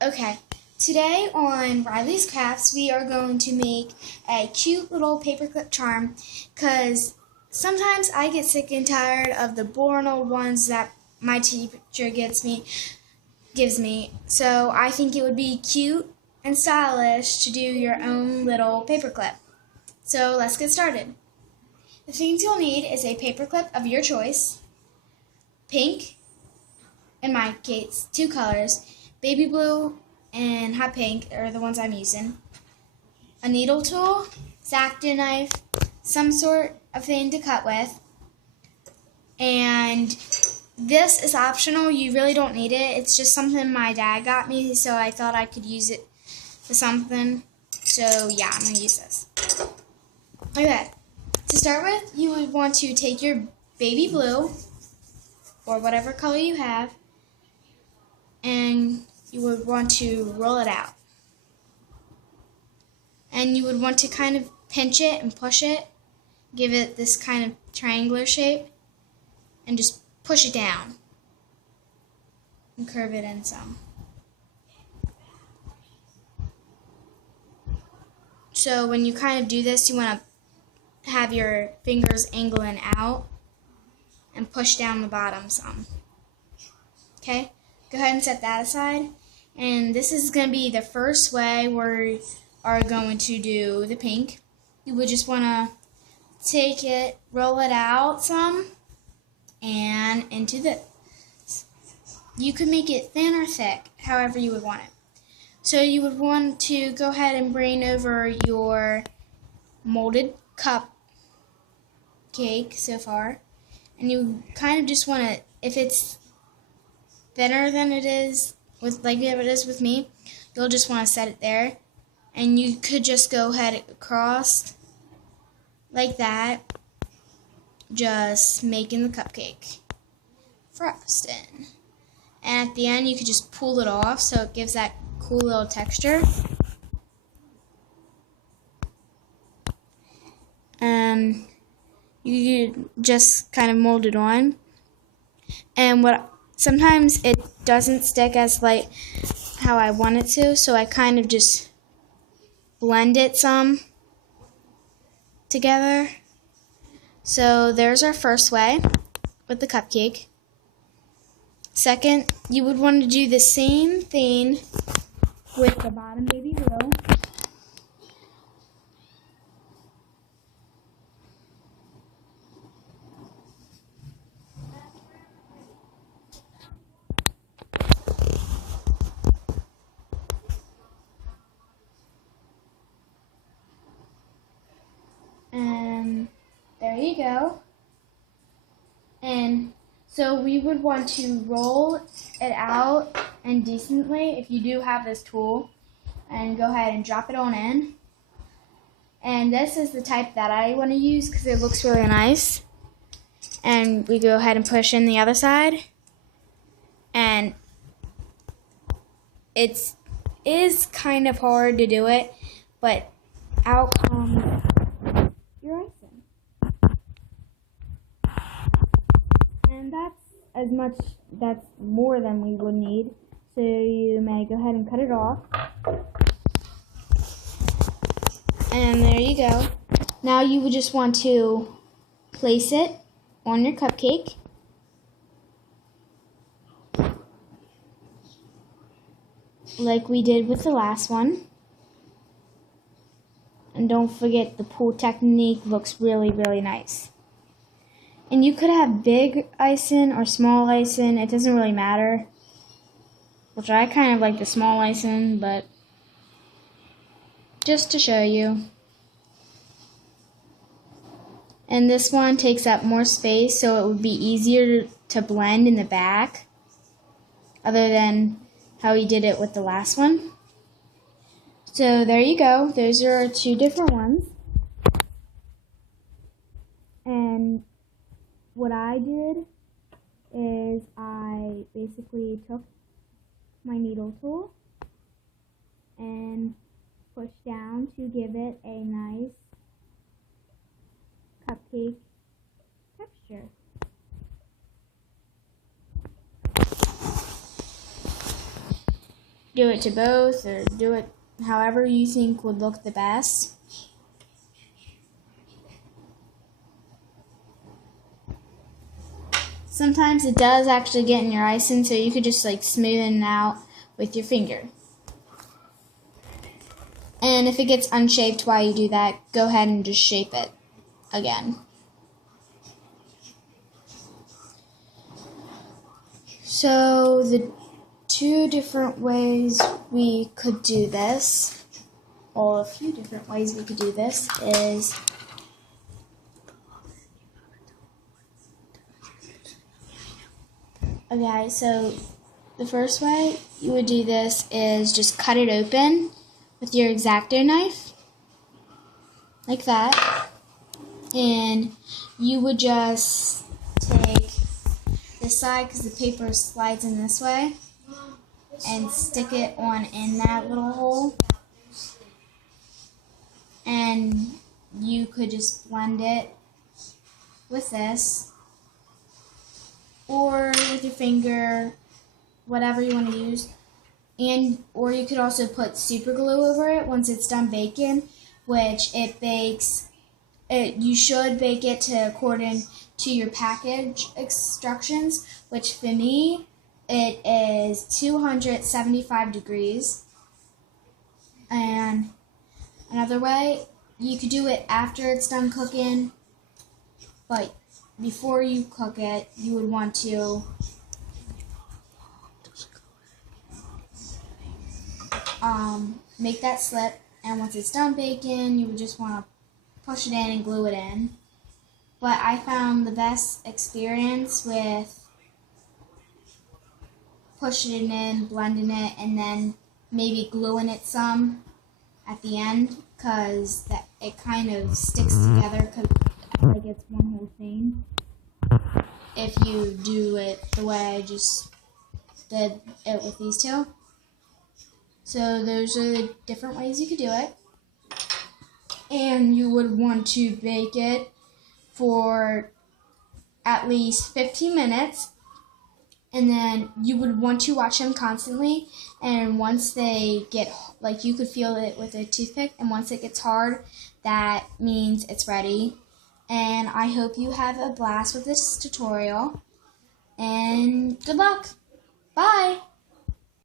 Okay, today on Riley's Crafts, we are going to make a cute little paperclip charm because sometimes I get sick and tired of the boring old ones that my teacher gives me. So I think it would be cute and stylish to do your own little paperclip. So let's get started. The things you'll need is a paperclip of your choice, pink, in my case, two colors, baby blue and hot pink are the ones I'm using, a needle tool, X-Acto knife, some sort of thing to cut with, and this is optional. You really don't need it. It's just something my dad got me, so I thought I could use it for something. So yeah, I'm going to use this. Okay, to start with, you would want to take your baby blue, or whatever color you have, and you would want to roll it out. And you would want to kind of pinch it and push it, give it this kind of triangular shape, and just push it down and curve it in some. So when you kind of do this, you want to have your fingers angling out and push down the bottom some. Okay? Go ahead and set that aside. And this is going to be the first way we are going to do the pink. You would just want to take it, roll it out some, and into this. You could make it thin or thick, however you would want it. So you would want to go ahead and bring over your molded cup cake so far. And you kind of just want to, if it's thinner than it is like it is with me, you'll just want to set it there, and you could just go ahead across like that, just making the cupcake frosting. And at the end, you could just pull it off so it gives that cool little texture. And you just kind of mold it on. And sometimes it doesn't stick as like how I want it to, so I kind of just blend it some together. So there's our first way with the cupcake. Second, you would want to do the same thing with the bottom baby blue. And there you go. And so we would want to roll it out indecently if you do have this tool, and go ahead and drop it on in. And this is the type that I want to use because it looks really nice. And we go ahead and push in the other side. And it is kind of hard to do it, but out comes your icing. And that's more than we would need. So you may go ahead and cut it off. And there you go. Now you would just want to place it on your cupcake. Like we did with the last one. And don't forget, the pull technique looks really, really nice. And you could have big icing or small icing. It doesn't really matter. Which I kind of like the small icing, but just to show you. And this one takes up more space, so it would be easier to blend in the back, other than how we did it with the last one. So there you go. Those are two different ones. And what I did is I basically took my needle tool and pushed down to give it a nice cupcake texture. do it to both, or do it however you think would look the best. Sometimes it does actually get in your icing, so you could just like smoothen it out with your finger. And if it gets unshaped while you do that, go ahead and just shape it again. So the two different ways we could do this, or a few different ways we could do this, is okay, so the first way you would do this is just cut it open with your X-Acto knife, like that, and you would just take this side, because the paper slides in this way, and stick it on in that little hole, and you could just blend it with this, or with your finger, whatever you want to use. Or you could also put super glue over it once it's done baking, which it bakes. You should bake it according to your package instructions, which for me it is 275 degrees. And another way, you could do it after it's done cooking, but before you cook it, you would want to make that slip, and once it's done baking, you would just want to push it in and glue it in. But I found the best experience with pushing it in, blending it, and then maybe gluing it some at the end, because it kind of sticks together, because like it's one whole thing. If you do it the way I just did it with these two. So those are the different ways you could do it. And you would want to bake it for at least 15 minutes. And then you would want to watch them constantly. And once they get, like you could feel it with a toothpick. And once it gets hard, that means it's ready. And I hope you have a blast with this tutorial. And good luck. Bye.